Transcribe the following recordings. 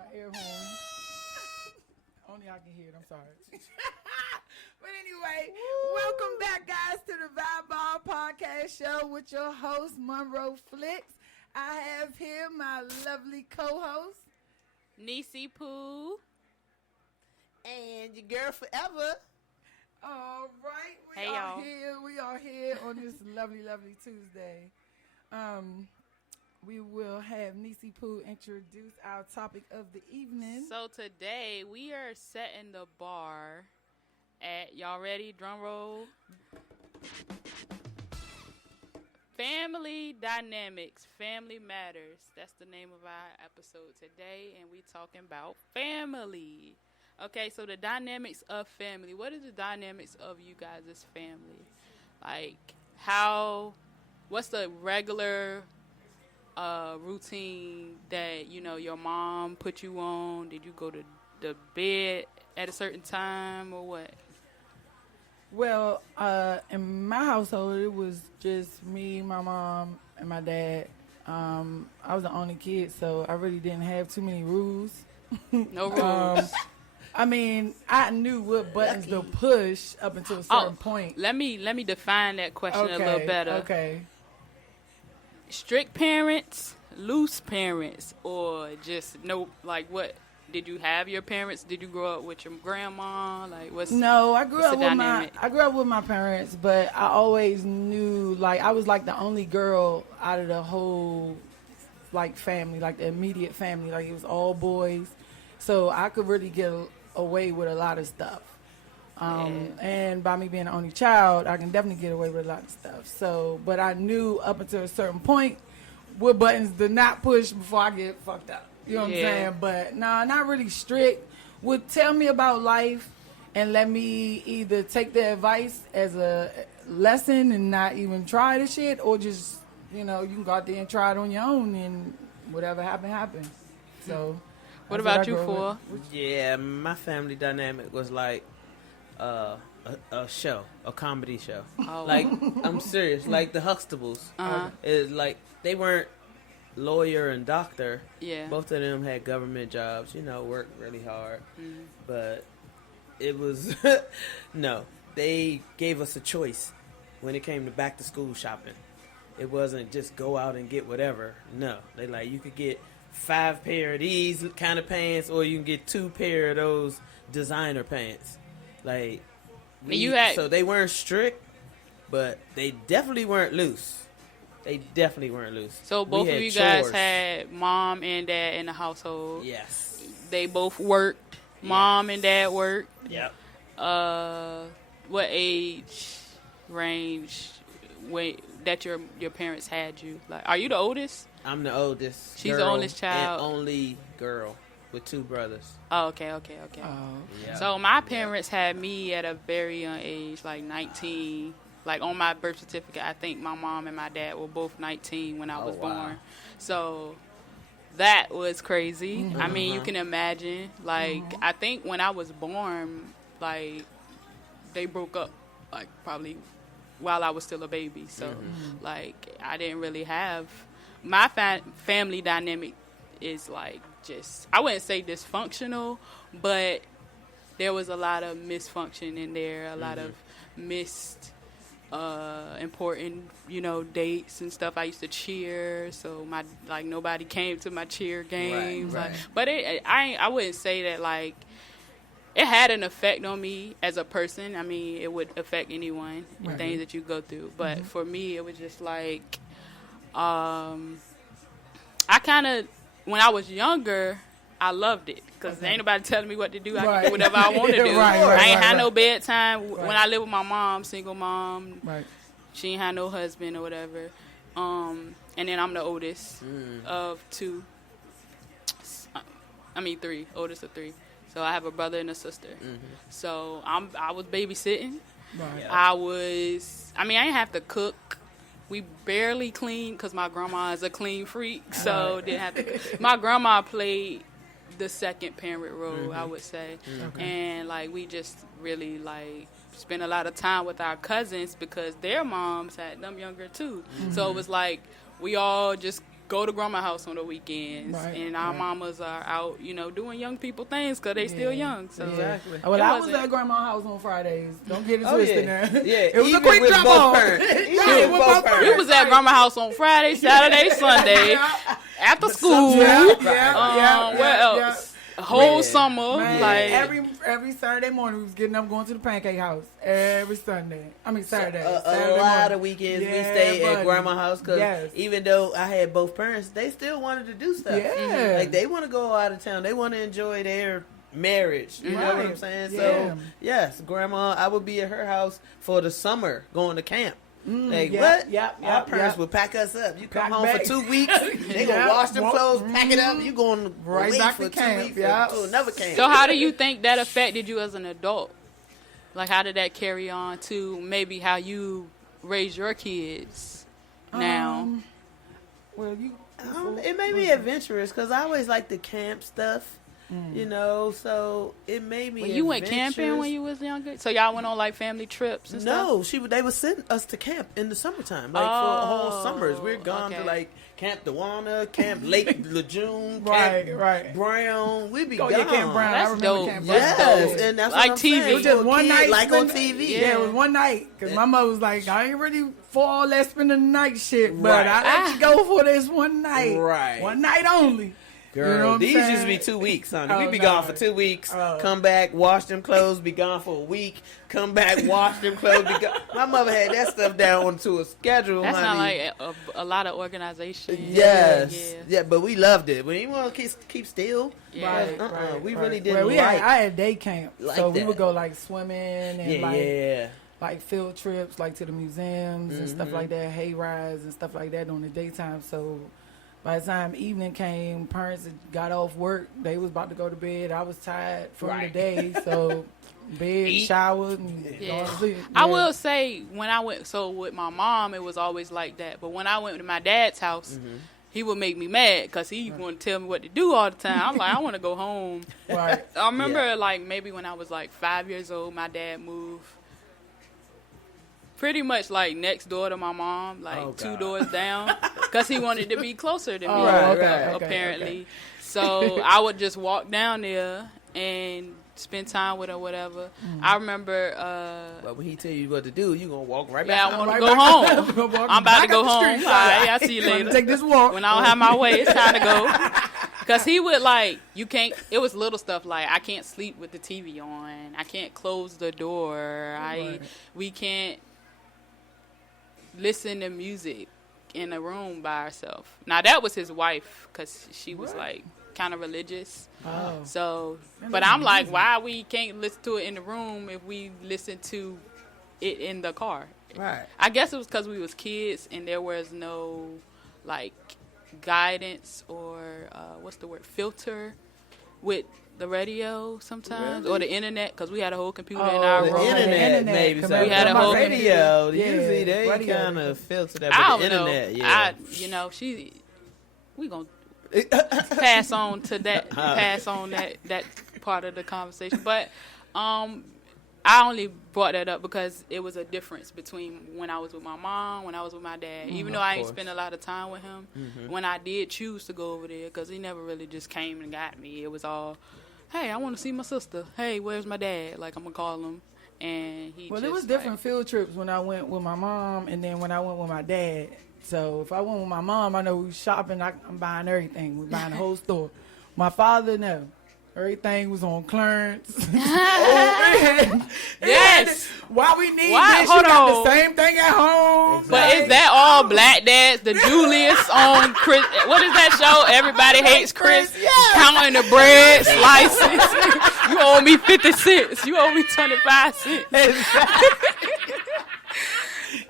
my ear horn. Only I can hear it. I'm sorry. But anyway, welcome back, guys, to the Vibe Ball Podcast Show with your host, Monroe Flicks. I have here my lovely co-host, Niecy Pooh. And your girl forever. All right, Hey, y'all. We are here on this lovely, lovely Tuesday. We will have Niecy Pooh introduce our topic of the evening. So today we are setting the bar at, y'all ready? Drum roll. Family Dynamics, Family Matters. That's the name of our episode today, and we talking about family. Okay, so the dynamics of family. What is the dynamics of you guys as family? Like, what's the regular routine that, you know, your mom put you on? Did you go to the bed at a certain time or what? Well, in my household, it was just me, my mom, and my dad. I was the only kid, so I really didn't have too many rules. No rules. I mean, I knew what buttons to push up until a certain point. Let me define that question a little better. Okay. Strict parents, loose parents, or just no, like what? Did you have your parents? Did you grow up with your grandma? Like No, I grew up with dynamic? I grew up with my parents, but I always knew, like, I was like the only girl out of the whole like family, like the immediate family. Like, it was all boys. So I could really get away with a lot of stuff. And by me being the only child, I can definitely get away with a lot of stuff. So, but I knew up until a certain point what buttons to not push before I get fucked up. You know what I'm saying? But nah, not really strict. Would tell me about life and let me either take the advice as a lesson and not even try the shit, or just, you know, you can go out there and try it on your own, and whatever happened. So. What about you, Four? Yeah, my family dynamic was like a show, a comedy show. Oh. Like, I'm serious, like the Huxtables. It's like they weren't lawyer and doctor. Yeah. Both of them had government jobs, you know, worked really hard. Mm-hmm. But it was, no, they gave us a choice when it came to back to school shopping. It wasn't just go out and get whatever. No, they like, you could get 5 pair of these kind of pants, or you can get 2 pair of those designer pants. Like, so they weren't strict, but they definitely weren't loose. So both of you guys had mom and dad in the household. Yes. They both worked. Mom and dad worked. Yep. What age range that your parents had you? Like, are you the oldest? I'm the oldest. She's the oldest child. And only girl with 2 brothers. Oh, okay. Yeah. So my parents had me at a very young age, like 19. Like, on my birth certificate, I think my mom and my dad were both 19 when I was born. So that was crazy. Mm-hmm. I mean, you can imagine. Like, I think when I was born, like, they broke up, like, probably while I was still a baby. So, like, I didn't really have... My family dynamic is, like, just... I wouldn't say dysfunctional, but there was a lot of misfunction in there, a lot of missed... important, you know, dates and stuff. I used to cheer, so nobody came to my cheer games. Right. Like, but I wouldn't say that, like, it had an effect on me as a person. I mean, it would affect anyone and things that you go through. But for me, it was just like, I kind of, when I was younger, I loved it because ain't nobody telling me what to do. I can do whatever I want to do. I ain't had no bedtime. When I lived with my mom, single mom, she ain't had no husband or whatever. And then I'm the oldest of 2. I mean 3, oldest of 3. So I have a brother and a sister. So I was babysitting. I didn't have to cook. We barely cleaned because my grandma is a clean freak. So didn't have to. My grandma played the second parent role, I would say. And, like, we just really, like, spent a lot of time with our cousins because their moms had them younger too. So it was like we all just go to grandma's house on the weekends, Right, and our right. mamas are out, doing young people things because they still young. So Exactly. Well, It I was wasn't- at grandma's house on Fridays. Don't get it Oh, twisted yeah. now. Yeah, It was a even quick with drop both off. parents. Yeah, Even with with both both parents. we was at grandma's house on Friday, Saturday, Sunday, after school. Yeah, Where else? Whole Man. summer, Man, like every Saturday morning we was getting up going to the pancake house every Sunday. I mean Saturday. A Saturday lot morning. of weekends we Yeah, stayed at buddy. grandma's house because Yes. even though I had both parents, they still wanted to do stuff. Yeah. Like they want to go out of town. They want to enjoy their marriage. You know what I'm Right. saying? Yeah. So yes, grandma, I would be at her house for the summer going to camp. Like yeah, what? yeah, Our yeah, parents yeah. would pack us up. You come Pack home bags. for 2 weeks. They gonna Yeah. wash them Walk- clothes, pack it up. You going Right away back for to 2 camp, weeks yeah. to another camp. So how do you think that affected you as an adult? Like how did that carry on to maybe how you raise your kids now? Well, you. It made me adventurous because I always liked the camp stuff, so it made me. When you went camping adventurous. when you was younger, so y'all went on like family trips and stuff. No, they would send us to camp in the summertime, like for whole summers. We're gone to okay. like Camp Dewana, Camp Lake Lejeune, Right, Camp right. Brown. We'd be Go gone. yeah, Camp Brown. That's I remember dope. Camp Brown. Yes, That's dope. and that's Like what I'm saying. TV. It It was just just one night, like on spend- TV. Yeah, it was one night because my mother was like, I ain't ready for all that spending the night shit, but I let you go for this one night. Right. One night only. Girl, You know what I'm these saying? used to be 2 weeks, honey. Oh, We'd be no. gone for 2 weeks, Oh. come back, wash them clothes, be gone for a week, come back, wash them clothes, be gone. My mother had that stuff down onto a schedule, That's honey. not like a lot of organization. Yes. Yeah. Yeah, but we loved it. We didn't want to keep still. Yeah. Right, Uh-uh. right, We right. really didn't Well, I had day camp, like so we that. would go like swimming and Yeah. like field trips, like to the museums and Mm-hmm. stuff like that, hay rides and stuff like that during the daytime. So by the time evening came, parents had got off work. They was about to go to bed. I was tired from Right. the day, so bed, Eat. shower, and Yeah. go to sleep. I Yeah. will say when I went, so with my mom, it was always like that. But when I went to my dad's house, he would make me mad because he wanted to tell me what to do all the time. I'm like, I want to go home. Right. I remember Yeah. like maybe when I was like 5 years old, my dad moved pretty much like next door to my mom, like Oh, 2 God. doors down, because he wanted to be closer to me. Oh, Right, okay, right. okay, Apparently, okay. so I would just walk down there and spend time with her, whatever. I remember. But when he tell you what to do, you going to walk right Yeah, back I out. want to Right go back- home. walk I'm about to back go up the home. street. All right, I'll see you Wanna later. Take this walk. When I don't have my way, it's time to go. Because he would like, you can't, it was little stuff like, I can't sleep with the TV on. I can't close the door. Right. We can't listen to music in a room by ourselves. Now, that was his wife because she was like kind of religious. Oh. So, That but is I'm like, amazing. why we can't listen to it in the room if we listen to it in the car? Right. I guess it was because we was kids and there was no like guidance or what's the word, filter with the radio sometimes or the internet, because we had a whole computer in our The room. internet, maybe. So We had a whole radio. Yeah, Usually they radio. kind of filter that, I but don't the internet, know. yeah. We gonna pass on to that, pass on that part of the conversation. But I only brought that up because it was a difference between when I was with my mom, when I was with my dad. Even though I ain't course. spend a lot of time with him, when I did choose to go over there, because he never really just came and got me. It was all, hey, I want to see my sister. Hey, where's my dad? Like, I'm gonna call him, and he. Well, just, it was different field trips when I went with my mom and then when I went with my dad. So if I went with my mom, I know we was shopping. I'm buying everything. We buying the whole store. My father, no. Everything was on clearance. Yes. Why we need Why? this? Hold You got on. the same thing at home. But is that all black dads? The Julius on Chris? What is that show? Everybody hates Chris. Yeah. Counting the bread slices. You owe me 50 cents. You owe me 25 cents.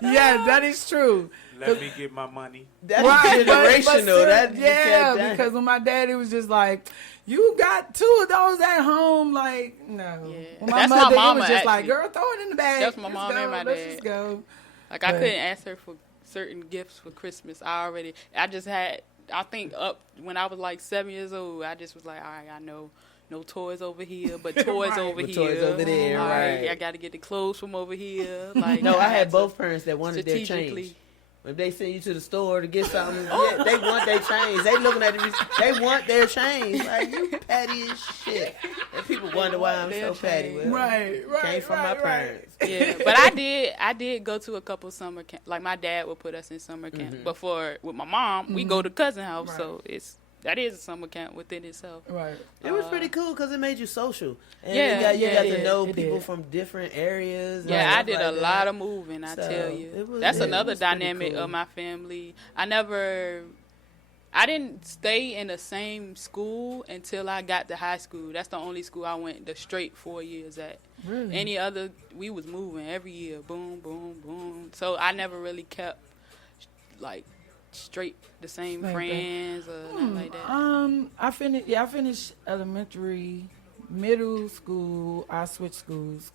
Yes, that is true. Let me get my money. That's Right, generational. That yeah, that- because when my daddy was just like, you got 2 of those at home, like no. Yeah. When my That's my mother, it mama, was just like, actually. girl, throw it in the bag. That's my Let's mom go, and my let's dad. just go. Like, I But- couldn't ask her for certain gifts for Christmas. I just had, I think up when I was like 7 years old, I just was like, all right, I know. No toys over here, but toys Right. over But here. toys over there, All right. I got to get the clothes from over here. Like No, I had to both parents that wanted their strategically. change. If they send you to the store to get something, yeah, they want their change. They looking at it. They want their change. Like, you petty as shit. And people wonder why I'm so petty. Well, Right. came from my parents. Yeah, but I did go to a couple summer camp. Like my dad would put us in summer camp. Before with my mom, we go to cousin house, Right. so that is a summer camp within itself. Right. It was pretty cool because it made you social. And Yeah, you got yeah, to know it people did. from different areas. and Yeah, I stuff did like a that. lot of moving. I So, tell it you, was- that's yeah, it another was pretty dynamic cool. of my family. I didn't stay in the same school until I got to high school. That's the only school I went the straight 4 years at. Really? Any other, we was moving every year. Boom, boom, boom. So I never really kept like straight the same Same thing. friends or nothing like that. I finished elementary, middle school. I switched schools,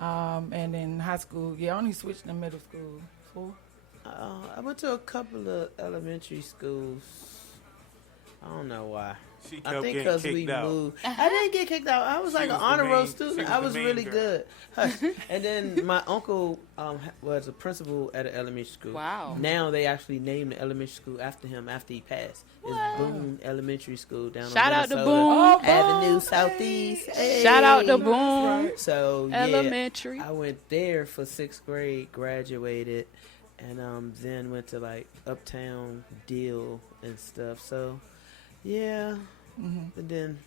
and then high school. Yeah, I only switched in middle school. Four. I went to a couple of elementary schools. I don't know why. She I kept think getting because we kicked out. moved. I didn't get kicked out. I was like She an was the honor roll main- student. she was I the was main really girl. good. And then my uncle was a principal at an elementary school. Wow. Now they actually named the elementary school after him after he passed. It's Boone Elementary School down Shout on out to Minnesota Boone. Avenue Southeast. Hey. Shout out to Boone Right. So yeah, Elementary. I went there for 6th grade, graduated, and then went to like Uptown, Deal, and stuff. So yeah, and then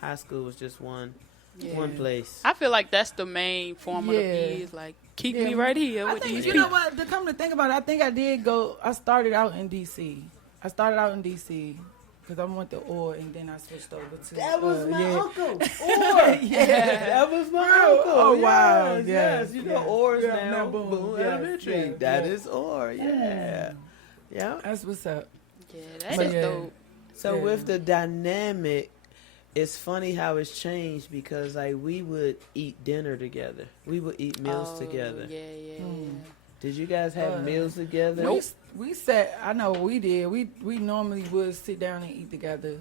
high school was just one place. I feel like that's the main formula Yeah. is like keep Yeah. me right here I with think, these you people. know what? To come to think about it, I think I did go. I started out in D.C. Because I went to Orr, and then I switched over to. That was my yeah. uncle. Orr. Yeah. That was my Oh, uncle. oh, wow. Yes, Yes, yes. You know, yes. Orr's Yeah, now now Boone. Boone Yes, Elementary. yes, That yes. is Orr. Yeah. Yeah. That's what's up. Yeah, that But is yeah. dope. So Yeah. with the dynamic, it's funny how it's changed because like we would eat dinner together. We would eat meals together. Yeah, yeah, Mm. yeah. Did you guys have meals together? We sat. I know we did. We normally would sit down and eat together,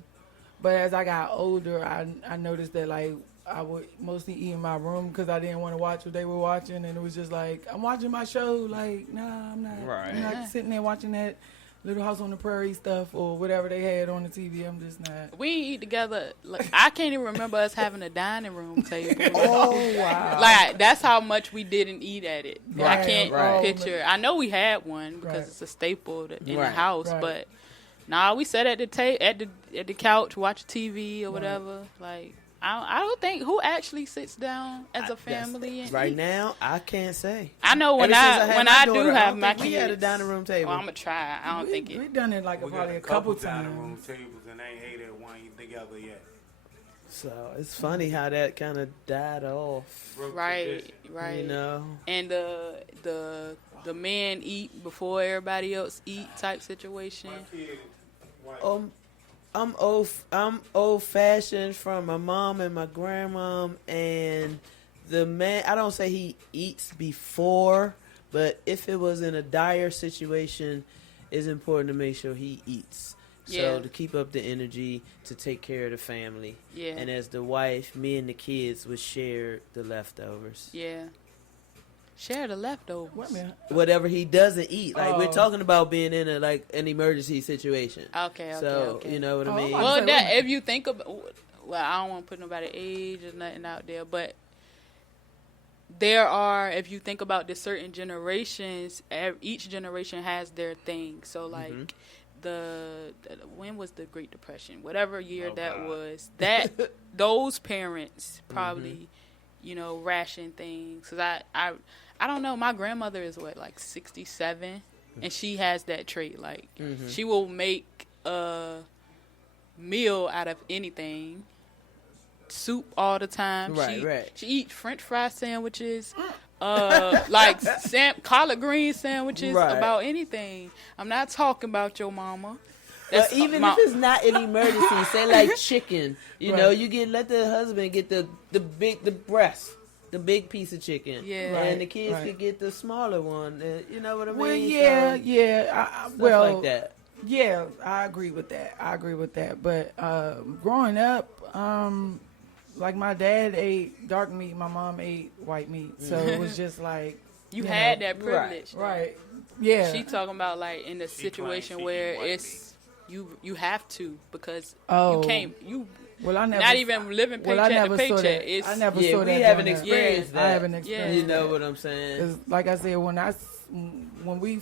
but as I got older, I noticed that like I would mostly eat in my room because I didn't want to watch what they were watching, and it was just like I'm watching my show. Like, nah, I'm not. Right. I'm not sitting there watching that Little House on the Prairie stuff or whatever they had on the TV. I'm just not. We ain't eat together. Like, I can't even remember us having a dining room table. Oh wow! Like that's how much we didn't eat at it. I Right, can't right. picture. I know we had one because Right. it's a staple in the Right, house, right. but nah, we sat at the at the couch, watch TV or whatever. Like I don't think who actually sits down as a family. And Right eat. now, I can't say. I know when Ever since I had when my I daughter, do have don't my think kids. we had a dining room table. Well, I'm gonna try. I don't think we it. done it like We probably got a couple dining room times. tables and ain't ate at one together yet. So it's funny how that kind of died off. Broke Right, tradition. right. You know. And the men eat before everybody else eat type situation. My kid, white. I'm old fashioned from my mom and my grandmom, and the man. I don't say he eats before, but if it was in a dire situation, it's important to make sure he eats. Yeah. So to keep up the energy, to take care of the family, Yeah. and as the wife, me and the kids would share the leftovers. Yeah. Share the leftovers. Wait a minute. Whatever he doesn't eat, like we're Oh. talking about being in an emergency situation. Okay, So okay. you know what I Oh, mean. I'm Well, say, that wait a if you think about, well, I don't want to put nobody age or nothing out there, but there are, if you think about the certain generations, each generation has their thing. So like when was the Great Depression? Whatever year Oh, that God. was, that those parents probably, you know, ration things. Cause I don't know. My grandmother is what, like 67, and she has that trait. Like she will make a meal out of anything. Soup all the time. Right. She eat French fry sandwiches, like collard green sandwiches, Right. about anything. I'm not talking about your mama. But even if it's not an emergency, say like chicken, you know, you let the husband get the breast, the big piece of chicken, Yeah. and Right, the kids right. could get the smaller one. You know what I mean? Well, yeah, So, yeah. stuff Well, like that. yeah, I agree with that. But growing up, like my dad ate dark meat, my mom ate white meat, so it was just like you You had know, that privilege. Right. Yeah. She talking about like in a She situation claimed she where white it's you have to because Oh. you can't you well, I never. not even living well, I paycheck never to saw paycheck. that. It's I never Yeah, saw we that. haven't doing that. experienced I that. haven't Yeah. experienced. You know that. what I'm saying? 'Cause like I said, when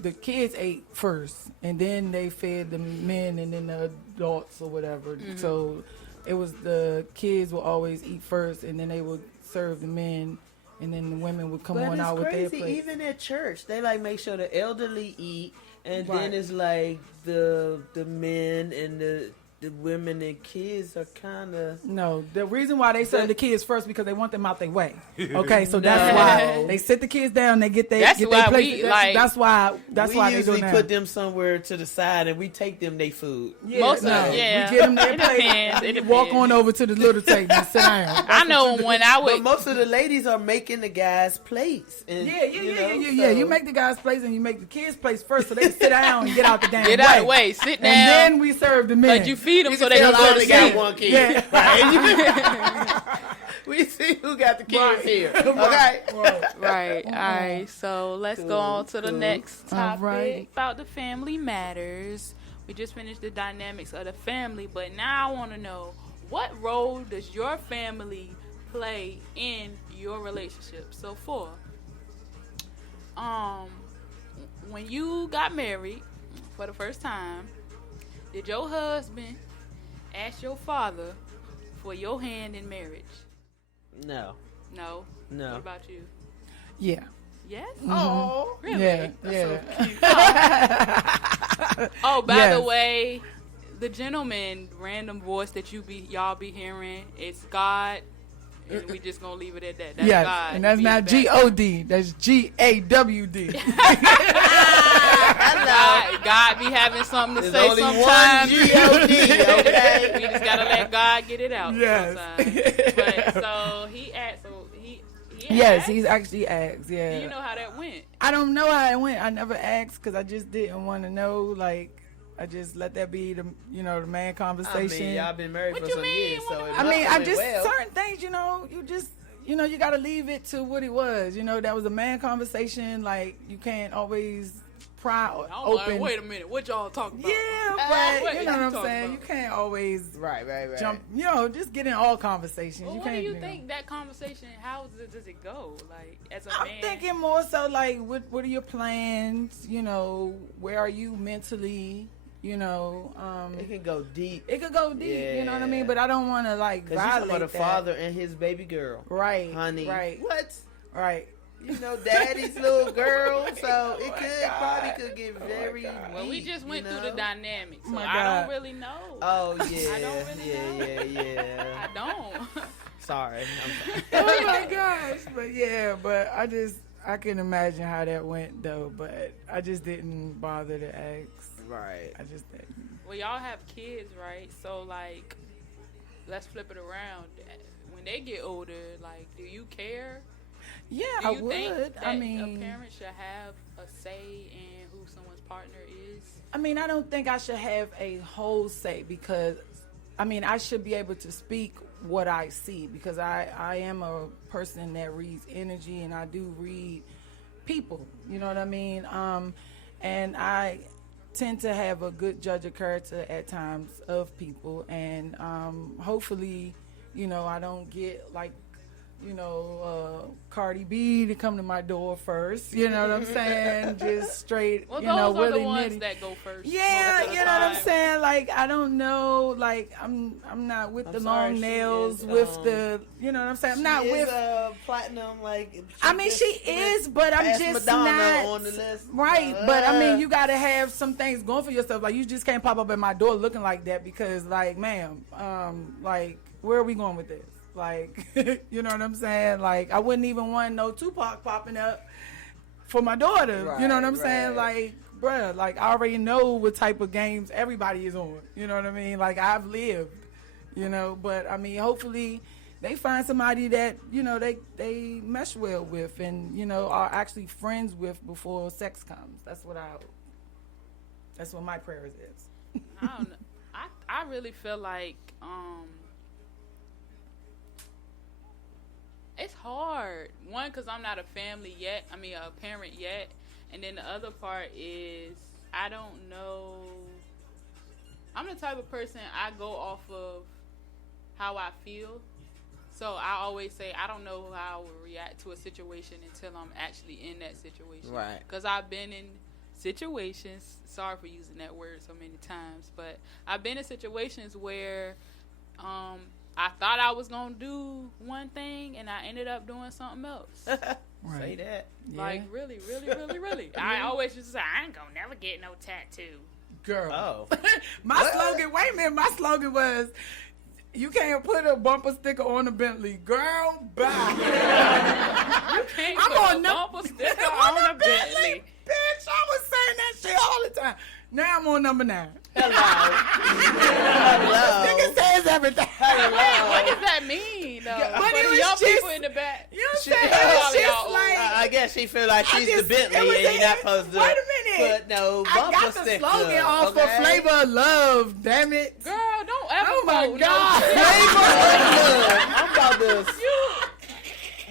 the kids ate first, and then they fed the men and then the adults or whatever. So it was the kids would always eat first, and then they would serve the men, and then the women would come But on it's out with their crazy. plate. Even at church, they like make sure the elderly eat, and Right. then it's like the men and the women and kids are kind of. No, the reason why they serve the kids first because they want them out their way. Okay, so that's No. why they sit the kids down. They get their That's get why their we, plates. like- That's why we they usually do that. put them somewhere to the side, and we take them their food. Yeah, Most of no, them, yeah. we get them their It plate. depends, it Walk depends. on over to the little table and sit down. I know when I But would most of the ladies are making the guys' plates. And, Yeah. you know, You so- make the guys' plates and you make the kids' plates first, so they sit down and get out the damn get out of the way, sit And down, then we serve the men. but you feed them You so can they tell don't I go only to got sleep. one kid. Yeah. Right? We see who got the kids Right. here. Okay. Right. All right. So let's go on to the Cool. next All topic right. about the family matters. We just finished the dynamics of the family, but now I want to know what role does your family play in your relationship? So when you got married for the first time, did your husband ask your father for your hand in marriage? No. No. No. What about you? Yeah. Yes. Oh. Really? Yeah. Oh, by Yes. the way, the gentleman random voice that y'all be hearing, it's God, and we just gonna leave it at that. That's Yes, God. and that's Be not back. G-O-D. That's G-A-W-D. God be having something to There's say only sometimes. one G-O-D, okay? We just gotta let God get it out. Yes. Sometimes. But so he asked. So he Yes, asked? he's actually asked. Do Yeah. you know how that went? I don't know how it went. I never asked because I just didn't want to know. Like, I just let that be the man I conversation. mean, y'all been married What for you some mean? years, so it I mean, must I have been just well. certain things, you just, you got to leave it to what it was. That was a man conversation. Like, you can't always pry I'm open. like, wait a minute, what y'all talking about? Yeah, but what you you know what I'm talking saying. about? You can't always Right. jump. Just get in all conversations. Well, you what can't. do you know. think that conversation? How does it go? Like as a I'm man, thinking more so like, what are your plans? Where are you mentally? It can go deep. It could go deep. You know what I mean? Yeah. But I don't want to like Because you're talking violate about the that. father and his baby girl. Right. Honey. Right. What? Right. Daddy's little girl, so it probably could get very well, we deep, just went you through know? the dynamics, so my I God. don't really know. Oh, yeah. I don't really know. Yeah. I don't. Sorry. I'm sorry. Oh my gosh. But I can imagine how that went though, but I just didn't bother to ask. Right. I just didn't. Well, y'all have kids, right? So like, let's flip it around. When they get older, like, do you care? Yeah, Do I you would. think that I mean, a parent should have a say in who someone's partner is? I don't think I should have a whole say because, I should be able to speak what I see because I am a person that reads energy and I do read people. You know what I mean? And I tend to have a good judge of character at times of people, and hopefully, I don't get like. Cardi B to come to my door first. You know what I'm saying? Just straight, Well, those are the willy ones nitty. that go first. Yeah, most of the you know what I'm time. saying? Like, I don't know. Like, I'm not with I'm the sorry, long she nails, is, with the, you know what I'm saying? I'm not She with. is, platinum, like. She is, but I'm past just Madonna not on the list. right. But you gotta have some things going for yourself. Like, you just can't pop up at my door looking like that because, like, ma'am, like, where are we going with this? Like, you know what I'm saying? Like, I wouldn't even want no Tupac popping up for my daughter. You know what I'm saying? Like, bruh, like, I already know what type of games everybody is on. You know what I mean? Like, I've lived, but hopefully they find somebody that, they mesh well with and, are actually friends with before sex comes. That's what my prayers is. I don't know. I really feel like It's hard. One, because I'm not a family yet. I mean, a parent yet. And then the other part is I don't know. I'm the type of person, I go off of how I feel. So I always say I don't know how I will react to a situation until I'm actually in that situation. Right. Because I've been in situations, sorry for using that word so many times, but I've been in situations where I thought I was going to do one thing and I ended up doing something else. Say that. Like, really, really, really, really. I always used to say, I ain't going to never get no tattoo. Girl. Oh. My slogan, wait a minute, my slogan was, you can't put a bumper sticker on a Bentley. Girl, bye. You can't I'm put on a the bumper sticker on a Bentley. Bitch, I was saying that shit all the time. Now I'm on number 9. Hello. Nigga says everything. What does that mean, though? But For it the was young just- people in the back. You know what She- I'm saying? It's just y'all like, I guess she feel like I she's just- the Bentley it was and you're not a- supposed to wait a minute. put no I bumper got the sticker. slogan off okay? for Flavor of Love, damn it. Girl, don't ever Oh my quote God. no Flavor of Love. I'm about to.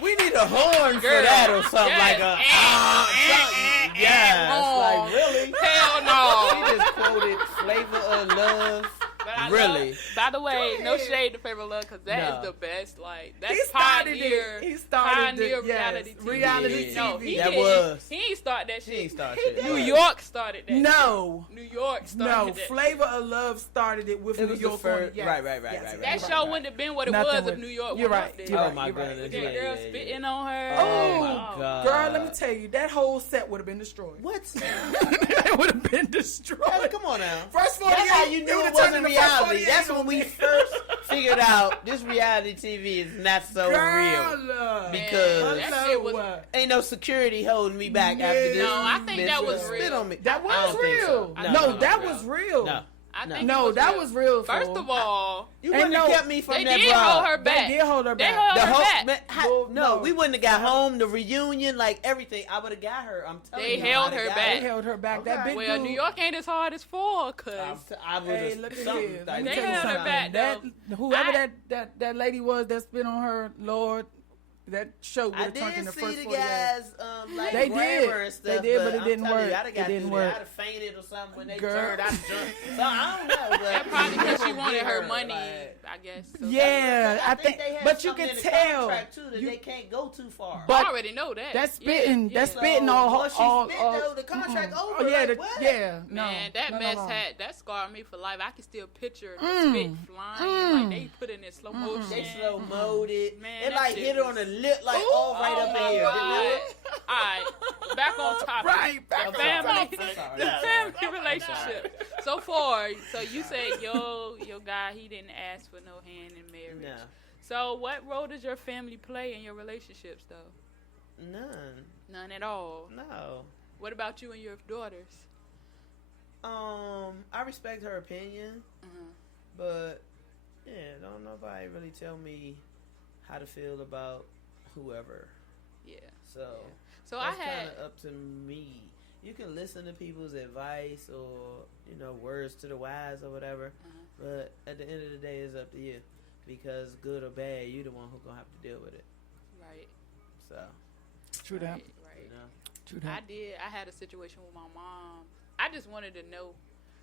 We need a horn for Girl, that or something yes. like something. Yes, wrong. like really? Hell She no. just quoted Flavor of Love. But I Really? love- by the way, no ahead. shade to Favor Love, because that No. is the best. Like, He that's started pioneer. it. He started pioneer it. Yes. reality TV. Reality No, TV. he That didn't. was. He ain't start that She shit. ain't start shit. New York started that. No. New York No, started that. Flavor of Love started it with It New was the York. first- Yes. right, right. That show wouldn't have been what it Nothing was would- if New York You're went right. up there. You're Oh right. my You're right. goodness. That Yeah, girl yeah, yeah. spitting on her. Oh, my God. Girl, let me tell you, that whole set would have been destroyed. What? It would have been destroyed. Come on now. First 48, That's how you knew it would've wasn't turned into first reality. 48 That's when on we me. first figured out this reality TV is not so real. Girl, Because that hello, shit was- ain't no security holding me back after this. No, I think that was bitch real. spit on me. that I was don't think so. real. I No, think it that was was real. No. I No. think it No, was that real. was real. First fool. of all, You Ain't wouldn't have no- kept me from they that did broad. hold her They back. did hold her They back. held The her whole back. man, No. no, we wouldn't have got home. The reunion, like everything, I would have got her. I'm telling They you, held I'd have her got back. They held her back. That Okay. big Well, dude. New York ain't as hard as 4, cause I would Hey, have look at something. this. Let Like, me They tell you held her something. back, That though. whoever that lady was that spit on her, Lord, that show would I have turned in did the see first the 48. guys like They grammar did. and stuff, They did, but it I'm didn't telling work. You, I'd have It got didn't through work. there. I'd have fainted or something when they Girl. turned. I'd jump. So I don't know. But that probably because she people wanted get her money, like- I guess. So Yeah, I I think think, they had but you something can in the tell. contract too that You- they can't go too far. But- I already know that. That's spitting. Yeah, That's yeah. spitting all. once she all, spit, all though, the contract mm-mm. over. Oh yeah, like, what? yeah. No, Man, that no, mess no. that scarred me for life. I can still picture the spit flying. Like they put it in slow motion. They slow mode it. Man, it that like shit hit her was- on the lip, like all right Oh up in my here. God. All right, back on topic. Right, back The on family, topic. Sorry. the family relationship. So far, so you said your guy, he didn't ask for no hand in marriage. No, So what role does your family play in your relationships, though? none. None at all. No. What about you and your daughters? I respect her opinion, Mhm. but yeah, don't nobody really tell me how to feel about whoever. Yeah. So So I that's had. kind of up to me. You can listen to people's advice or words to the wise or whatever, but at the end of the day, it's up to you because good or bad, you the one who gonna have to deal with it. Right. So True that. Right. True I that. did. I had a situation with my mom. I just wanted to know,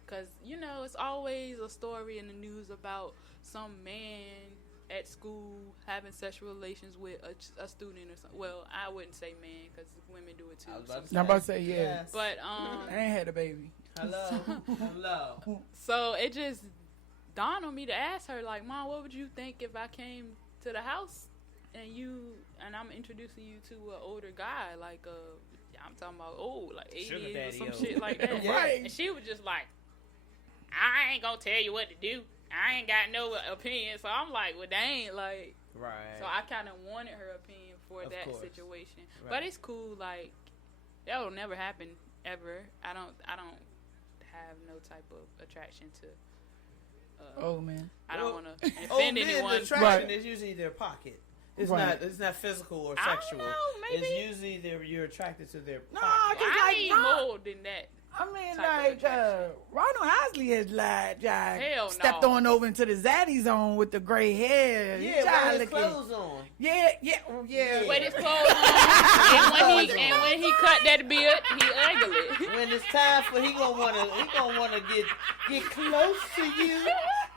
cause it's always a story in the news about some man at school having sexual relations with a student or something. Well, I wouldn't say man, cause women do it too. I was about to I'm about to say yeah. Yes. But I ain't had a baby. Hello, hello. so it just dawned on me to ask her, like, Mom, what would you think if I came to the house and I'm introducing you to an older guy, like I'm talking about like 80s Sugar or daddy, some yo. shit like that. Right. And she was just like, I ain't gonna tell you what to do. I ain't got no opinion. So I'm like, well, dang, like. Right. So I kind of wanted her opinion for Of that course. situation. Right. But it's cool. Like that will never happen ever. I don't have no type of attraction to. Oh man. I don't Well, want to Oh, offend men, anyone. the attraction Right. is usually their pocket. It's Right. not. It's not physical or I don't sexual. know, maybe. It's usually you're attracted to their No, pocket. cause I like need no. more than that. I mean, type of like, attraction. Ronald Isley has Hell stepped no. on over into the Zaddy zone with the gray hair. He Yeah, tried with his looking- clothes on. Yeah. With his clothes on, and when he cut that beard, he ugly. When it's time for he gonna wanna get close to you.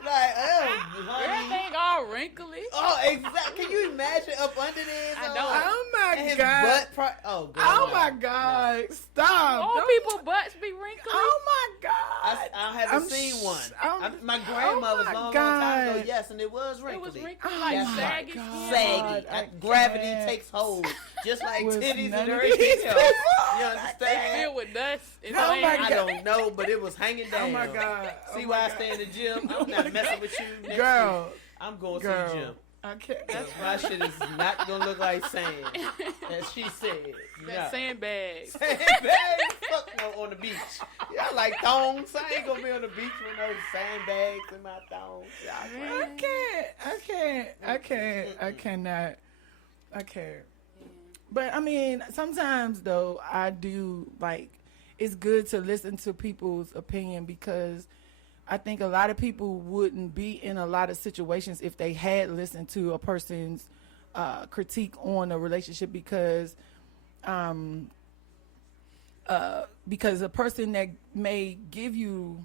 Like, oh, honey. Everything all wrinkly. Oh, exactly. Can you imagine up under there? I on- don't. Oh my and his God. butt oh, God. Oh my God. Stop. All Don't- people butts be wrinkly. Oh my God. I haven't I'm seen sh- one. My oh grandmother's my long time ago, God. yes, and it was It wrinkly. was wrinkly Oh like my saggy God. skin. Saggy. I Gravity can't. takes hold. Just like With titties none and of everything these else. people. You understand? Filled with dust. And Oh sand. my I God. don't know, but it was hanging down. Oh my God. See Oh why my I God. stay in the gym? I'm not messing with you. Next Girl. week. I'm going to the Girl. gym. I can't. My shit is not gonna look like sand, as she said. That sandbag. Sandbags? Fuck no, on the beach. Yeah, I like thongs. I ain't gonna be on the beach with those sandbags in my thongs. I cannot. I can't. But I mean, sometimes though, I do like, it's good to listen to people's opinion because I think a lot of people wouldn't be in a lot of situations if they had listened to a person's critique on a relationship because a person that may give you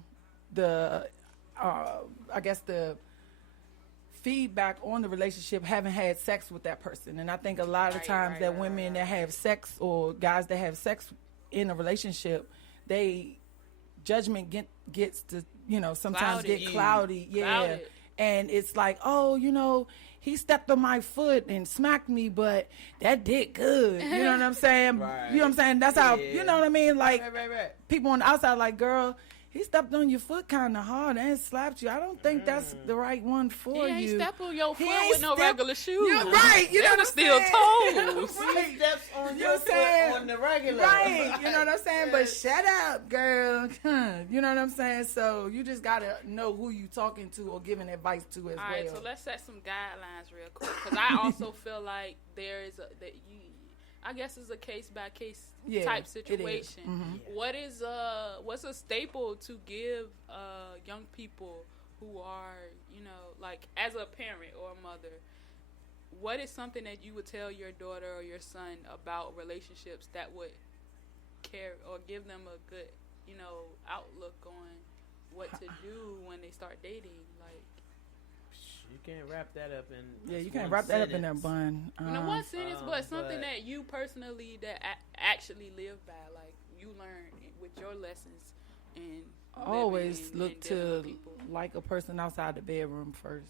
the, I guess the feedback on the relationship haven't had sex with that person. And I think a lot of times that women that have sex or guys that have sex in a relationship, they judgment gets to, sometimes Clouded. get cloudy. Yeah. Clouded. And it's like, oh, he stepped on my foot and smacked me, but that did good. You know what I'm saying? Right. You know what I'm saying? That's how, Yeah. you know what I mean? Like, Right. people on the outside like, girl, he stepped on your foot kind of hard and slapped you. I don't think that's the right one for He ain't you. step on your He foot ain't with no step- regular shoes. You're right. You know They what was I'm still saying? toes. He steps on You your know what I'm saying? foot on the regular. Right, you know what I'm saying? But Yes. shut up, girl. You know what I'm saying? So you just gotta know who you talking to or giving advice to as All right, well. so let's set some guidelines real quick because I also feel like there is I guess it's a case by case Yeah, type it is. situation. Mhm. What is what's a staple to give young people who are like as a parent or a mother? What is something that you would tell your daughter or your son about relationships that would care or give them a good outlook on what to do when they start dating? Like, You can't wrap that up in. Yeah, you just can't one wrap that up in that sentence. bun. one sentence, but something but- that you personally that actually live by, like you learn with your lessons and Always living and look dealing with to people. like a person outside the bedroom first.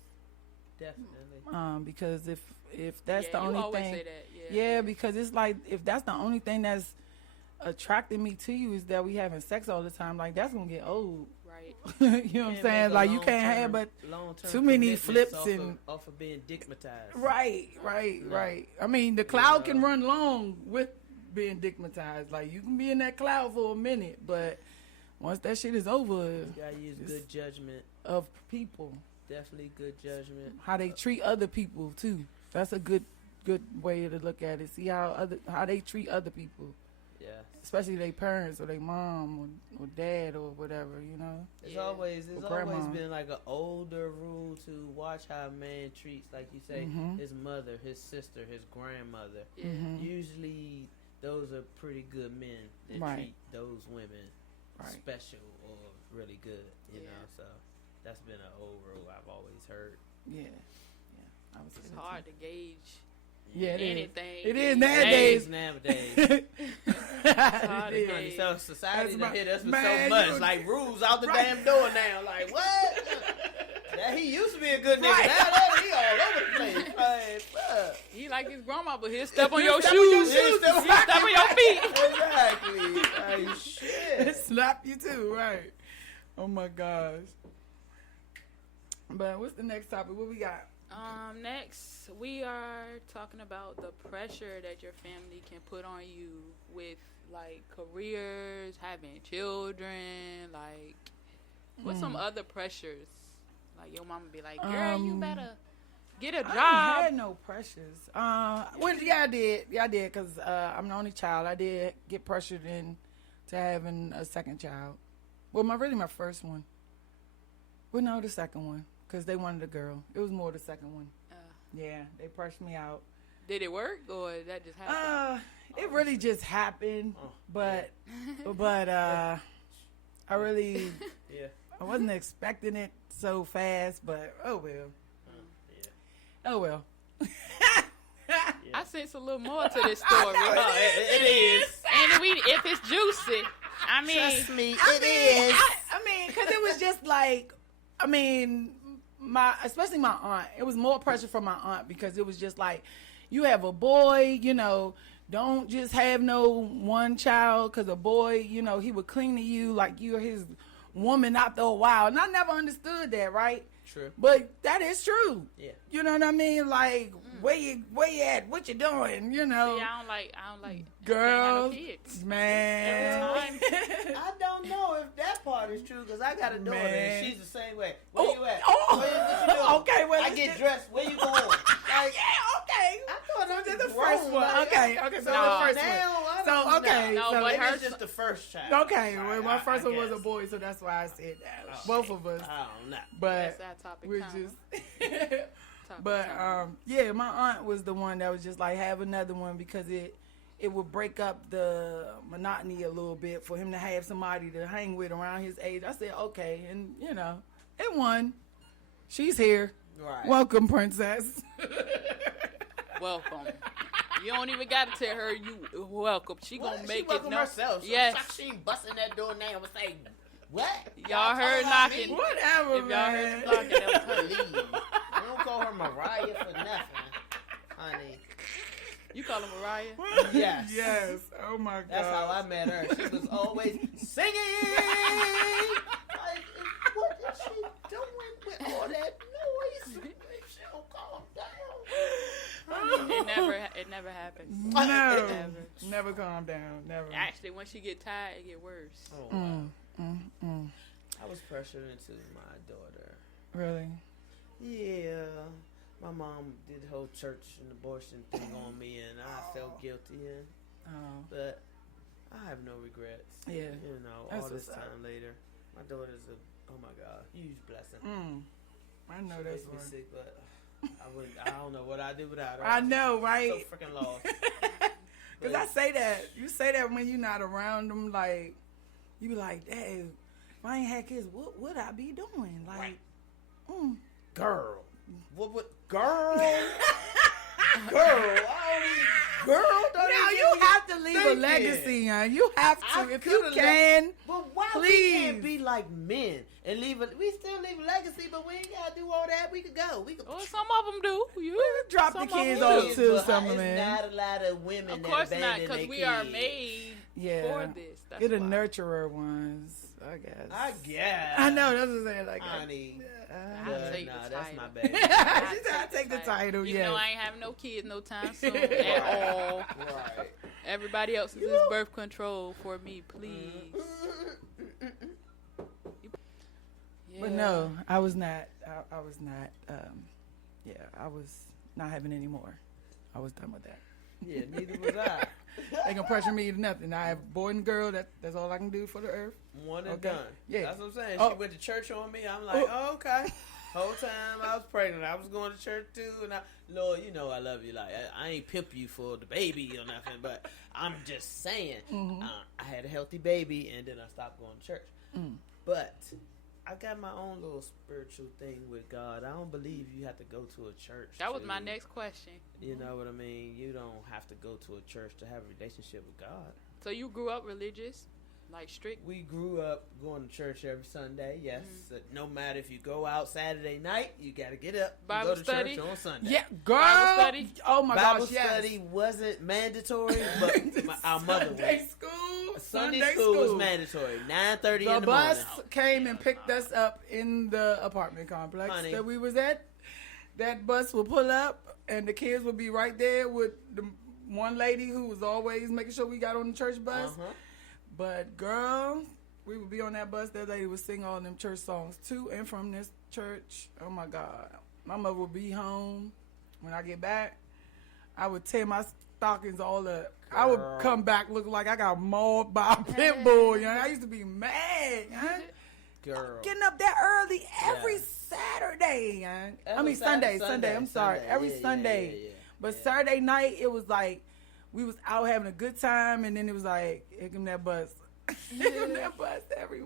Definitely. Because if that's the you only always thing, say that. yeah, because it's like if that's the only thing that's attracting me to you is that we having sex all the time, like that's gonna get old. Right. You know what I'm saying? Like you can't have but long-term too many commitments flips off and- off of being digmatized. right. I mean, the cloud can run long with being digmatized. Like you can be in that cloud for a minute, but once that shit is over, You gotta use Just- good judgment. of people, Definitely good judgment. how they treat other people too. That's a good way to look at it. See how they treat other people, Yeah. especially their parents or their mom or dad or whatever. It's Yeah. always Or grandma. been like an older rule to watch how a man treats, like you say, Mhm. his mother, his sister, his grandmother. Yeah. Mhm. Usually, those are pretty good men that Right. treat those women Right. special or really good. You Yeah. know, so that's been an old rule I've always heard. Yeah. I would say It's that hard too. to gauge Yeah, it is. anything. It is these nowadays. Nowadays. hard It to is. gauge. So society That's done my- hit us with man, so much, you- like rules out the Right. damn door now. Like what? That he used to be a good nigga. Right. Now that he all over the place. Like, fuck. He like his grandma, but he'll step on He'll your step on your shoes. shoes. He'll step on your feet. Exactly. Like shit. Slap you too, right? Oh my gosh. But what's the next topic? What we got? Next, we are talking about the pressure that your family can put on you with like careers, having children, like what's some other pressures? Like your mama be like, girl, you better get a I ain't job. had no pressures. Well, yeah, I did. Yeah, I did because I'm the only child. I did get pressured in to having a second child. Well, my first one. Well, no, the second one, because they wanted a girl. It was more the second one. Yeah, they pressed me out. Did it work or that just happened? It really just happened, but I really Yeah. I wasn't expecting it so fast, but oh well. Yeah. Oh well. I sense a little more to this story. It is. And if it's juicy, I mean, Trust me, I it mean, is. I mean, because it was just like, I mean, especially my aunt. It was more pressure from my aunt because it was just like, you have a boy, don't just have no one child, because a boy, he would cling to you like you're his woman after a while. And I never understood that, right? True. But that is true. Yeah. You know what I mean? Like, where you at? What you doing? see, I don't like Girls, I can't have no kids. man. Every time. I don't know if that part is true because I got a daughter Man. and she's the same way. Where you at? Oh, Where what you doing? okay, well, I let's get get- dressed. Where you going? Like, Yeah, okay. I thought I was Just the the first one. Okay, so No. the first now, one. I So, don't okay, know. No, so but Maybe her it's just the first child. okay, well, my first one was a guess. boy, so that's why I said that. Both of us, I don't know. but That's our topic we're time. just. Topic But time. yeah, my aunt was the one that was just like, have another one, because it would break up the monotony a little bit for him to have somebody to hang with around his age. I said okay, and it won. She's here. Right. Welcome, princess. Welcome. You don't even got to tell her you welcome. She What? gonna make she welcome it known. herself. Yes. She ain't busting that door now and say, what? Y'all heard talking about knocking. me? Whatever, If y'all man. heard some knocking, that was her. Leave. I don't call her Mariah for nothing, honey. You call her Mariah? Yes. Yes. Oh my god. That's how I met her. She was always singing. Like, what is she doing with all that noise? She don't calm down. It never happens. No. Never calm down. Never. Actually, when she get tired, it get worse. Oh, wow. I was pressured into my daughter. Really? Yeah. My mom did the whole church and abortion thing on me, and I felt guilty. Oh. But I have no regrets. Yeah. All That's this what's up. time later. My daughter's oh my God, huge blessing. I know She that's makes me one. sick, but I don't know what I'd do without her. I know, So right? freaking lost. Because I say that. You say that when you're not around them, like, you be like, hey, if I ain't had kids, what would I be doing? Like, Right. Girl. What girl? Girl. Girl, don't now even you get me have to leave a thinking. legacy, huh? You have to, I if you coulda can. But why we Please. can't be like men and we still leave a legacy, but we ain't gotta do all that. We could go. We could Well, some of them do. You Drop the some of kids them off do. too, but some of it's them. not a lot of women Of that course not, abandon because their we are kids. made Yeah. for this. That's You're the why. nurturer ones, I guess. I guess. I know, that's what I'm saying. Like, Honey. I'll But take nah, the that's title. my baby. she said, I take the title, Even yeah. though I ain't having no kids no time soon at all. Right. Everybody else is birth control for me, please. But no, I was not. I was not. Yeah, I was not having any more. I was done with that. Yeah, neither was I. They gonna pressure me to nothing. I have boy and girl. That's all I can do for the earth. One and Okay. done. Yeah. That's what I'm saying. Oh. She went to church on me. I'm like, oh, okay. Whole time I was pregnant, I was going to church too. And Lord, you know I love you. Like I ain't pimp you for the baby or nothing, but I'm just saying, I had a healthy baby, and then I stopped going to church. But I got my own little spiritual thing with God. I don't believe you have to go to a church. That was to- my next question. You know what I mean? You don't have to go to a church to have a relationship with God. So you grew up religious, like strict? We grew up going to church every Sunday. Yes, no matter if you go out Saturday night, you got to get up and Bible go to study? church on Sunday. Yeah, girl. Bible study? Oh my Bible gosh, yes. study wasn't mandatory, but our mother Sunday was. school. Sunday school was mandatory. 9:30 The in the bus morning. came and picked us up in the apartment complex Honey. that we was at. That bus would pull up, and the kids would be right there with the one lady who was always making sure we got on the church bus. Uh-huh. But girl, we would be on that bus. That lady would sing all them church songs to and from this church. Oh my God, my mother would be home when I get back. I would tear my stockings all up. I would come back looking like I got mauled by a pit bull. You know? I used to be mad. You know? Girl. Getting up that early every Saturday. You know? I mean Sunday. I'm sorry. Every Sunday. Yeah. But Saturday night, it was like we was out having a good time, and then it was like, here come that bus. Here come that bus every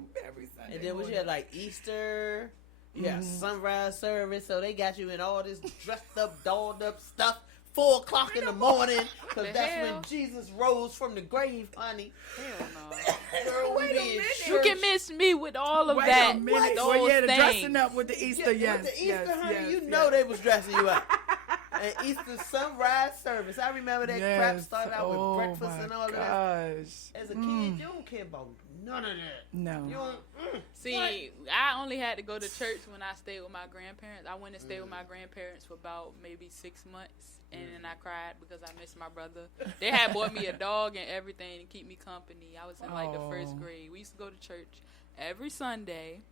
Sunday. And then was you had like Easter, you got Mm-hmm. sunrise service, so they got you in all this dressed up, dolled up stuff. 4 o'clock in the morning, because The that's hell? when Jesus rose from the grave, honey. Hell no. Girl, we Wait a be in minute. You church. can miss me with all of Wait that. a minute. Those Well, yeah, the things. dressing up with the Easter, Yeah, yes. with the Easter, yes, honey, yes, you yes. know they was dressing you up. And Easter sunrise service. I remember that crap Yes. started out Oh, with breakfast my and all of that. gosh. As a kid, you don't care about none of that. No. You don't, See, I only had to go to church when I stayed with my grandparents. I went and stayed with my grandparents for about maybe 6 months, and then I cried because I missed my brother. They had bought me a dog and everything to keep me company. I was in like the first Oh. grade. We used to go to church every Sunday.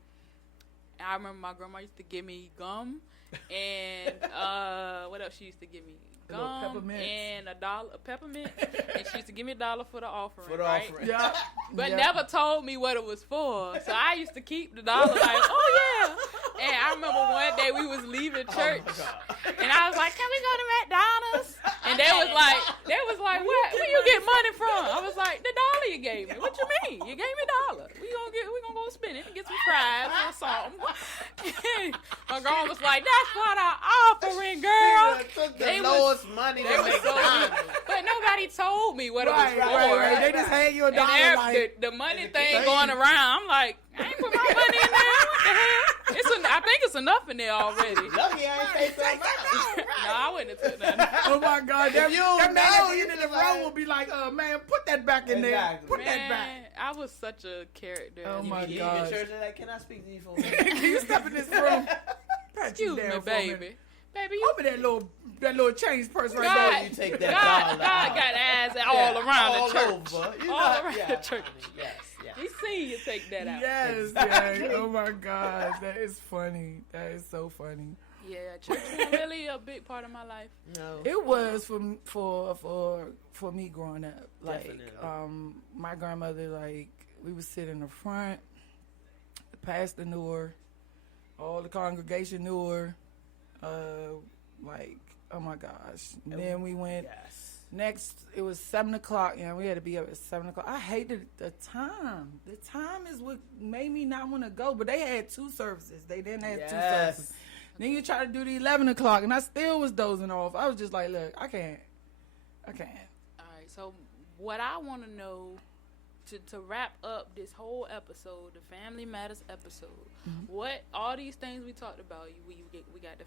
And I remember my grandma used to give me gum and what else she used to give me? The little Gum peppermints. and a peppermint. And she used to give me $1 for the offering. For the right? offering. Yeah. But Yeah. never told me what it was for. So I used to keep the $1 like, oh yeah. And I remember one day we was leaving church, and I was like, can we go to McDonald's? And they was like, what? Where you get money from? I was like, the $1 you gave me. What you mean? You gave me $1. We gonna go spend it and get some fries or something. My grandma was like, that's what our offering, girl. Took They the was- lowest money They to was make so McDonald's. but nobody told me what Right, it was for. right. They just hand you a And dollar like, the money And thing the going thing- around, I'm like, I ain't put my money in there. What the hell? I think it's enough in there already. No, Lucky I ain't paid something out. I wouldn't have took nothing. oh my God, that, you that man know, at the you end of the just like- row will be like, man, put that back in there. Exactly. Put that back. Man, I was such a character. Oh as a my kid. You God. in church and like, can I speak to you for a minute? Can you step in this room? Pat you Excuse down me, for a minute. baby. Baby, you Open that little change purse right God, there. you take that God $1 out. got ass all around all the church. Over. You All know, around yeah, the church. Yes, yes. We seen you take that out. Yes, Exactly. yeah. Oh my gosh, that is funny. That is so funny. Yeah, church was really a big part of my life. No. It was for me growing up. Like, Definitely. my grandmother, like, we would sit in the front. The pastor knew her. All the congregation knew her. Like, oh my gosh. And then we went. Yes. Next, it was 7 o'clock. You know, we had to be up at 7 o'clock. I hated the time. The time is what made me not want to go. But they had 2 services. They didn't have 2 services. Then you try to do the 11 o'clock, and I still was dozing off. I was just like, look, I can't. All right, so what I want to know to wrap up this whole episode, the Family Matters episode, what all these things we talked about, we got the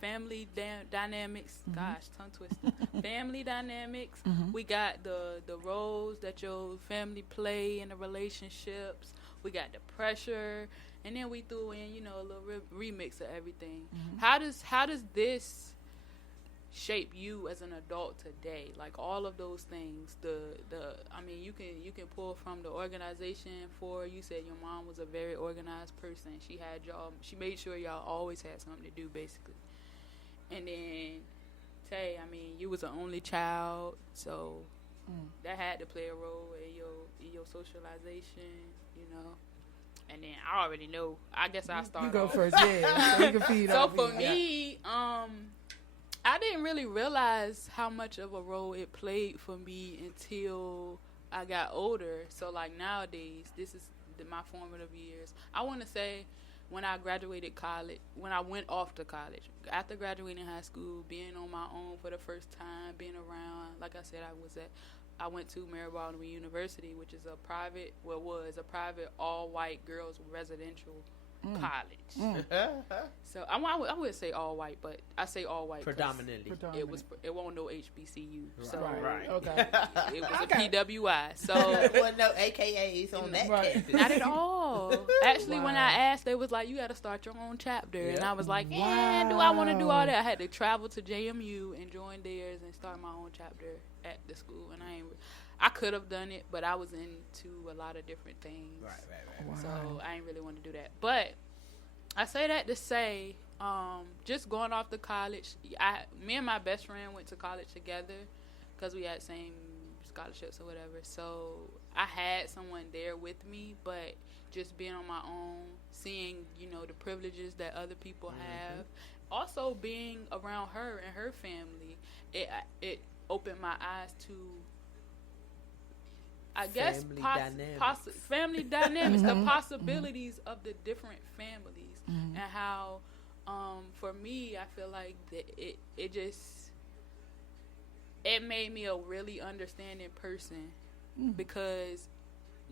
family dynamics. Gosh, tongue twister. Family dynamics. We got the roles that your family play in the relationships. We got the pressure, and then we threw in, a little remix of everything. How does this shape you as an adult today? Like all of those things, you can pull from the organization. You said your mom was a very organized person. She made sure y'all always had something to do, basically. And then Tay, you was an only child, so that had to play a role in your socialization, And then I already know. I guess I'll start. You go off. first, yeah. So you can feed So off for you. me, I didn't really realize how much of a role it played for me until I got older. So like nowadays, this is my formative years. I want to say when I graduated college, when I went off to college, after graduating high school, being on my own for the first time, being around, like I said, I went to Mary Baldwin University, which is a private all-white girls residential college. So I wouldn't say all white, but I say all white. 'cause Predominantly. It won't no HBCU. So Right. Okay. it was Okay. a PWI. So Well, no AKAs on that Right. campus. not at all. Actually, when Wow. I asked, they was like, "You got to start your own chapter," and Yep. I was like, "Do I want to do all that?" I had to travel to JMU and join theirs and start my own chapter at the school, and I could have done it, but I was into a lot of different things. Right. Wow. So I ain't really want to do that. But I say that to say, just going off to college, me and my best friend went to college together because we had same scholarships or whatever. So I had someone there with me, but just being on my own, seeing, you know, the privileges that other people have, also being around her and her family, it opened my eyes to, I guess, family dynamics, the possibilities of the different families, and how, for me, I feel like it made me a really understanding person, because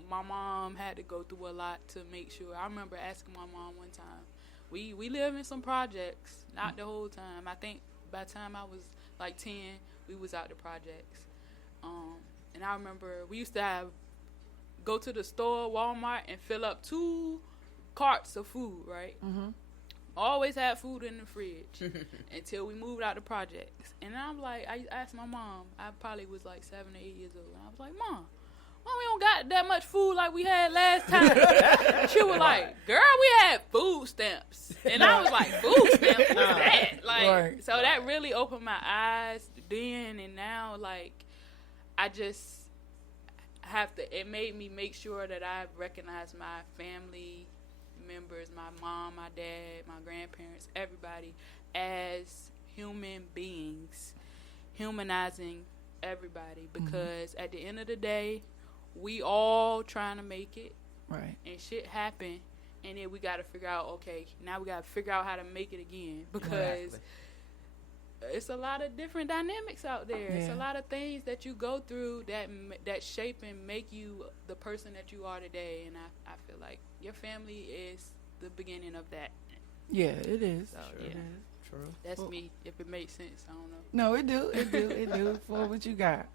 my mom had to go through a lot to make sure. I remember asking my mom one time, we live in some projects, not the whole time. I think by the time I was like 10, we was out the projects. And I remember we used to go to the store, Walmart, and fill up 2 carts of food, right? Always had food in the fridge until we moved out the projects. And I'm like, I asked my mom, I probably was like 7 or 8 years old, and I was like, Mom, why we don't got that much food like we had last time? And she was like, girl, we had food stamps. And I was like, food stamps? What's that? Like, so that really opened my eyes then, and now, like, I just have to, it made me make sure that I recognize my family members, my mom, my dad, my grandparents, everybody as human beings, humanizing everybody, because at the end of the day, we all trying to make it, right? And shit happen, and then we got to figure out, okay, now we got to figure out how to make it again, because it's a lot of different dynamics out there. It's a lot of things that you go through that shape and make you the person that you are today, and I feel like your family is the beginning of that. Yeah, it is. So, sure. yeah. True. That's me. If it makes sense, I don't know. No, it do. For what you got.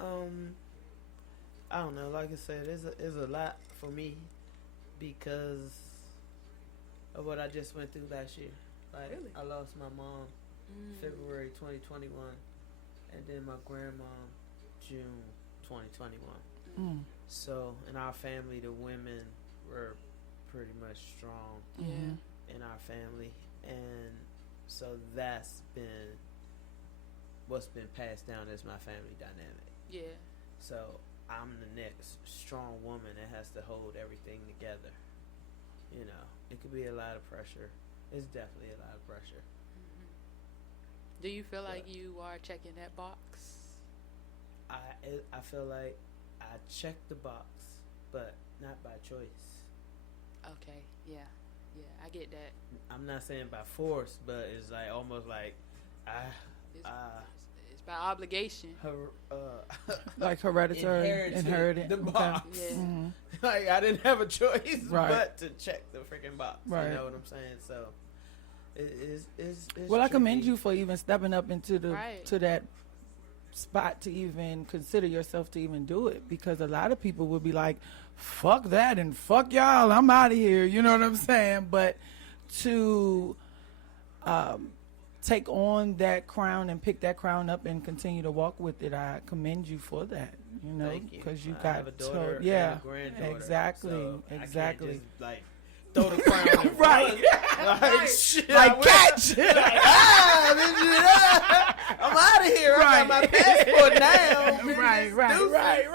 I don't know. Like I said, it's a lot for me because of what I just went through last year. Like, really? I lost my mom February 2021, and then my grandma June 2021. So in our family, the women were pretty much strong in our family, and so that's been what's been passed down as my family dynamic. Yeah. So I'm the next strong woman that has to hold everything together. You know, it could be a lot of pressure. It's definitely a lot of pressure. Do you feel like you are checking that box? I feel like I checked the box, but not by choice. Okay, yeah, I get that. I'm not saying by force, but it's like almost like It's by obligation. Like hereditary, inherited the box. Yeah. Like I didn't have a choice Right. but to check the freaking box. Right. You know what I'm saying? So it's well, I commend tricky. you for even stepping up into the Right. to that spot to even consider yourself to even do it, because a lot of people would be like, fuck that and fuck y'all, I'm out of here, you know what I'm saying? But to take on that crown and pick that crown up and continue to walk with it, I commend you for that, you know, because you I got have a daughter and yeah, a granddaughter, exactly, so exactly. I can't just, like, throw the crown and Right. run. Like, shit, Like catch. I'm out of here. I got my passport now. right.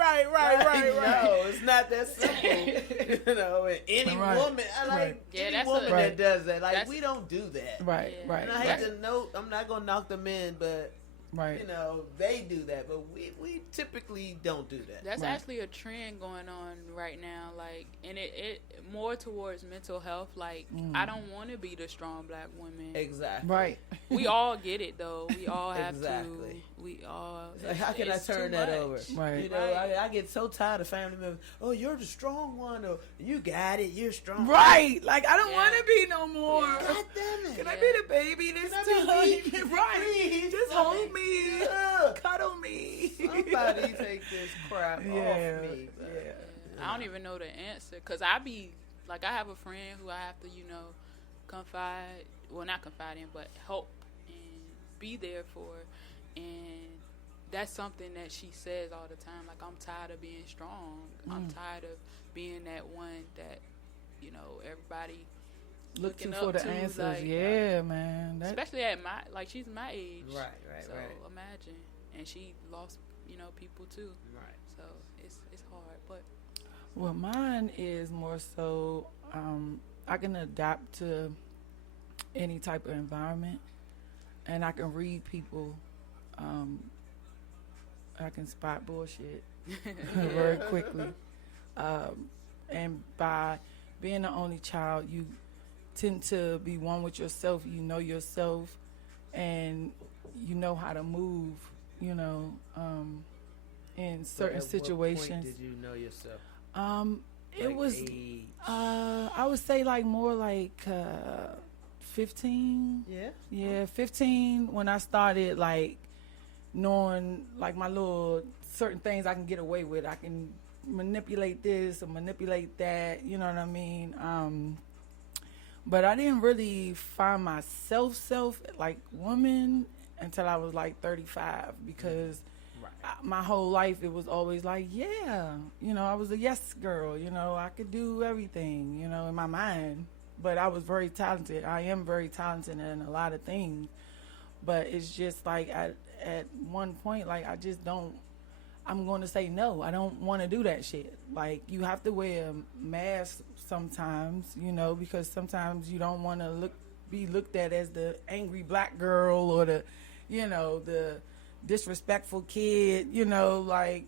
No, it's not that simple. You know, and any Right. woman, Right. Yeah, any that's woman a- that does that, like, that's- we don't do that. Right, Yeah. right, And I right, hate to note, I'm not gonna knock them in, but right. you know, they do that, but we typically don't do that. That's Right. actually a trend going on right now, like, and it more towards mental health. Like, I don't want to be the strong black woman. Exactly. Right. We all get it though. We all have Exactly. to. We all. Like, how can I it's turn too that much. over? Right. You know, I get so tired of family members. Oh, you're the strong one. Or you got it. You're strong. Right. Like, I don't Yeah. want to be no more. God damn it. Can I be the baby this Can I be time? weak? Right. Please. Just hold me. Yeah. Cuddle me. Somebody take this crap Yeah. off me. But, Yeah. I don't even know the answer, because I be like, I have a friend who I have to, confide, well, not confide in, but help and be there for, and that's something that she says all the time. Like, I'm tired of being strong. I'm tired of being that one that, everybody Look to looking for up the to, answers. like, yeah, man. That, especially at she's my age. Right, So right. imagine. and she lost, people too. Right. So it's hard, but Well, mine is more so I can adapt to any type of environment, and I can read people. I can spot bullshit very quickly. And by being the only child, you tend to be one with yourself. You know yourself, and you know how to move. In certain At situations. What point did you know yourself? It Like was. age? I would say like more like 15. Yeah. Yeah, 15 when I started like knowing like my little certain things I can get away with. I can manipulate this or manipulate that, you know what I mean? But I didn't really find myself like woman until I was like 35 because Right. my whole life it was always like, yeah, I was a yes girl, I could do everything, in my mind. But I was very talented. I am very talented in a lot of things. But it's just like at one point, like I just don't, I'm going to say no. I don't want to do that shit. Like you have to wear a mask sometimes, because sometimes you don't want to be looked at as the angry black girl or the disrespectful kid, like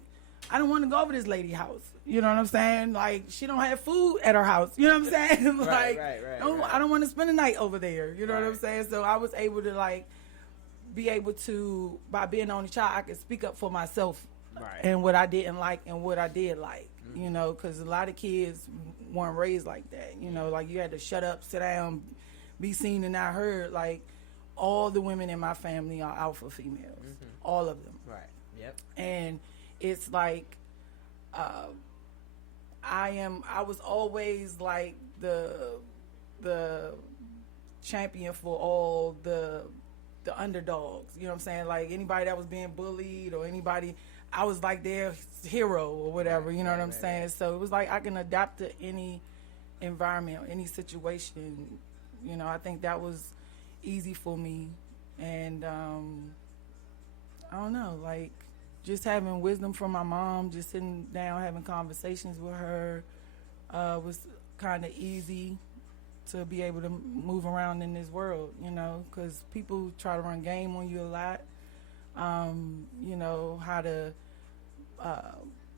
I don't want to go over this lady house. You know what I'm saying? Like she don't have food at her house. You know what I'm saying? Like right. I don't want to spend the night over there. You know what I'm Right. saying? So I was able to like be able to, by being the only child, I could speak up for myself Right. and what I didn't like and what I did like. Because a lot of kids weren't raised like that. Like you had to shut up, sit down, be seen and not heard. Like all the women in my family are alpha females, all of them. Right. Yep. And it's like I was always like the champion for all the underdogs, you know what I'm saying? Like anybody that was being bullied or anybody, I was like their hero or whatever, you know what I'm saying? So it was like I can adapt to any environment or any situation. I think that was easy for me. And I don't know, like just having wisdom from my mom, just sitting down having conversations with her was kind of easy to be able to move around in this world, because people try to run game on you a lot. How to,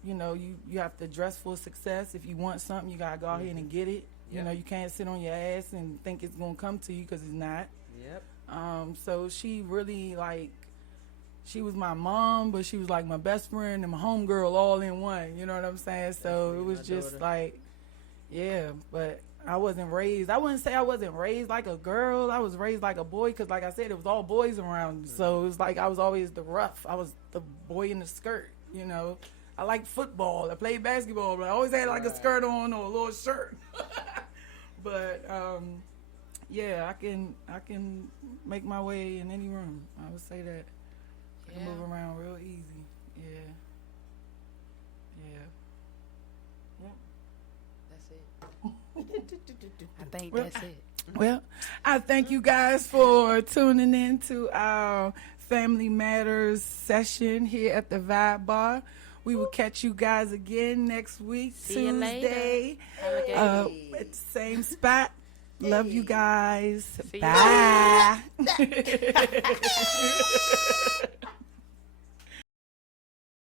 you have to dress for success. If you want something, you got to go out here and get it. Yep. You can't sit on your ass and think it's going to come to you because it's not. Yep. So she really she was my mom, but she was like my best friend and my homegirl all in one. You know what I'm saying? So That's it was my just daughter. like, yeah, but I wasn't raised. I wouldn't say I wasn't raised like a girl. I was raised like a boy because, like I said, it was all boys around. So it was like I was always the rough. I was the boy in the skirt, I like football. I played basketball, but I always had like a skirt on or a little shirt. But yeah, I can make my way in any room. I would say that I can move around real easy. Yeah. That's it. I think that's it. Well, I thank you guys for tuning in to our Family Matters session here at the Vibe Bar. We will catch you guys again next week, See you later. Tuesday, Have a good at the same spot. Love you guys. See you Bye.